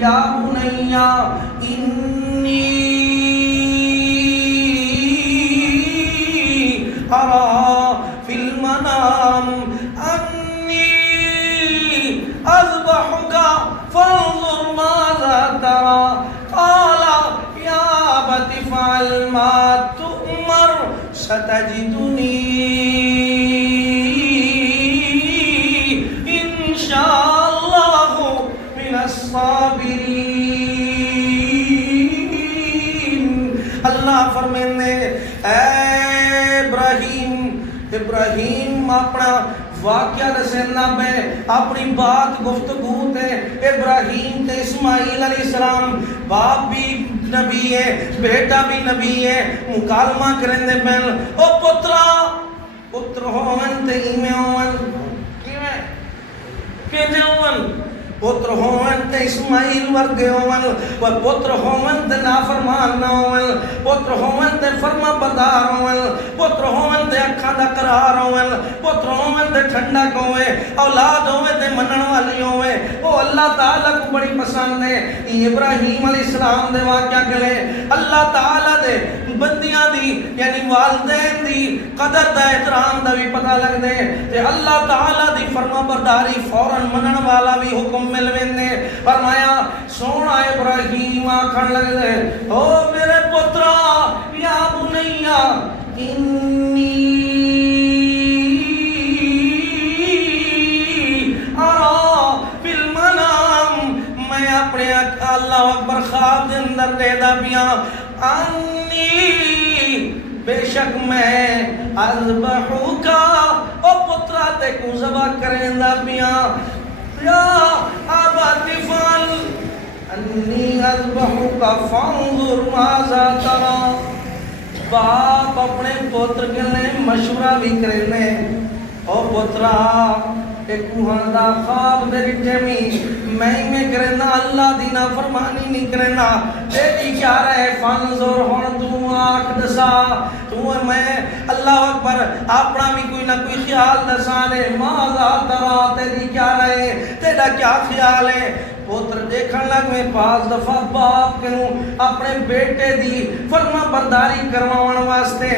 یا بنی انی ارا فی المنام انی اذبحک فانظر ماذا ترى قال یا ابت افعل ما تؤمر ستجدنی انشاءاللہ من الصابرین۔ اللہ فرمیندے اے ابراہیم اپنا واقعہ رسینا پہ اپنی بات گفتگو تے ابراہیم تے اسماعیل علیہ السلام باپ بھی نبی ہے بیٹا بھی نبی ہے مکالمہ کریں دے پہن او پتر ہوون تے ایمیں ہوون کیویں ہوون پتر ہوون تے اسماعیل ورگے ہوون و پتر ہوون تے نافرمان نہ ہوون پتر ہوون تے فرما بردار ہوون پتر ہوون تے اکھاں دا قرار ہوون پتر ہوون تے ٹھنڈک ہوے اولاد ہوے تے منن والی ہوے او اللہ تعالی کو بڑی پسند ہے۔ ابراہیم علیہ السلام دے واقعہ کلے اللہ تعالی دے بندیاں دی یعنی والدین دی قدر دا احترام دا بھی پتہ لگ دے تے اللہ تعالی دی فرما برداری فوراً منن والا بھی حکم مل ویندے۔ فرمایا سونا ابراہیم آکھن لگ دے او میرے پترا یا بنیا انی ارا فی المنام میں اپنے اللہ اکبر خواب دے اندر دیدا پیاں انی بے شک میں اذبحوکا او پترا تے کو ذبح کریں دا پیاں یا ابت افعل انی اذبحوکا فانظر ماذا ترى۔ باپ اپنے پتر کے لئے مشورہ بھی کرنے او پترا ایک کوہن دا خواب دے رٹھے میں کرنا اللہ دی نافرمانی نہیں کرنا تیری کیا رہے فانظر ہون تو آنکھ دسا تو میں اللہ اکبر اپنا بھی کوئی نہ کوئی خیال دسا لے ماذا ترا تیری کیا رہے تیرا کیا خیال ہے۔ پوتر دیکھن لگ میں 5 دفعہ باپ کنوں اپنے بیٹے دی فرما برداری کرواؤن واسطے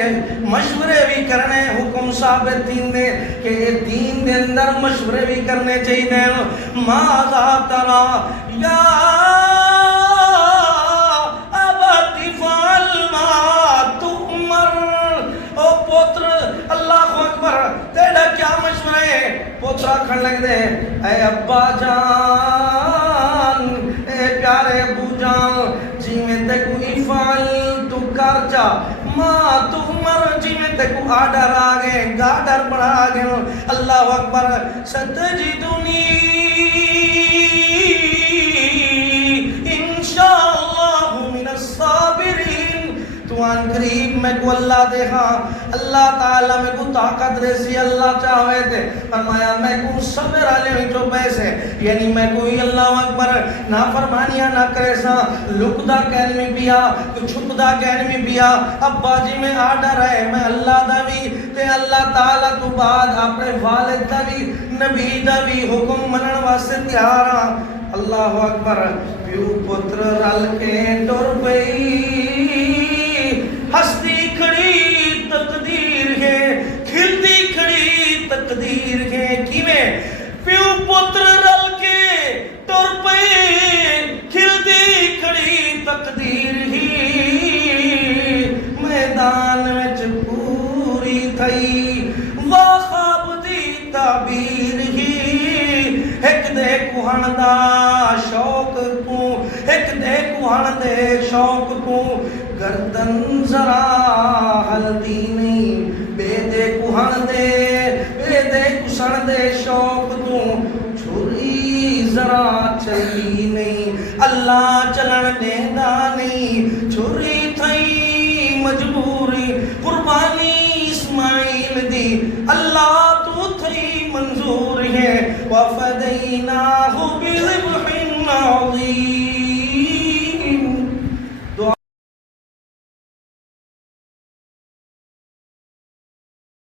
مشورے بھی کرنے حکم ثابت دین دے کہ یہ دین دے اندر مشورے بھی کرنے چاہیے۔ ماذا ترا یا ابت افعل ما تؤمر او پوتر اللہ اکبر تیرا کیا مشورہ ہے۔ پوتر آکھن لگ دے اے ابا جان اے پیارے ابو جان جی میں تے کو افعل تو کر جا ما تؤمر جی میں تے کو آڈر آگے گاڈر بڑھا آگے اللہ اکبر ستجدنی انشاءاللہ من الصابرین۔ تو آن قریب میں کو اللہ دیکھا اللہ تعالیٰ میں کو طاقت رسی اللہ چاہوے تھے فرمایا میں کو صبر آلے ہوئی جو پیسے یعنی میں کوئی اللہ اکبر نافرمانیاں نہ کرے سا لکدہ کہنمی بیا چھپدہ کہنمی بیا ابا جی میں آڈر ہے میں اللہ دا بھی تے اللہ تعالیٰ تو بعد اپنے والد دا بھی نبی دا بھی حکم منن واسطے تیارا۔ اللہ اکبر پیو پتر رل کے ٹر پئی ہستی کھڑی تقدیر ہے کھلتی کھڑی تقدیر ہے کیویں پیو پتر رل کے ٹر پئے کھلتی کھڑی تقدیر ہی میدان وچ پوری تھئی واہ خواب دی تعبیر ہی ایک دے کوہن دا شوق کو ایک دے کوہن دے شوق کو گردن ذرا ہلدی نہیں بے دے کوہن دے کسن دے شوق تو چھری ذرا چلی نہیں اللہ چلن دینا نہیں چھری تھئی مجبوری قربانی اسماعیل دی اللہ تو تھئی منظور ہے وفدیناہ بذبح عظیم۔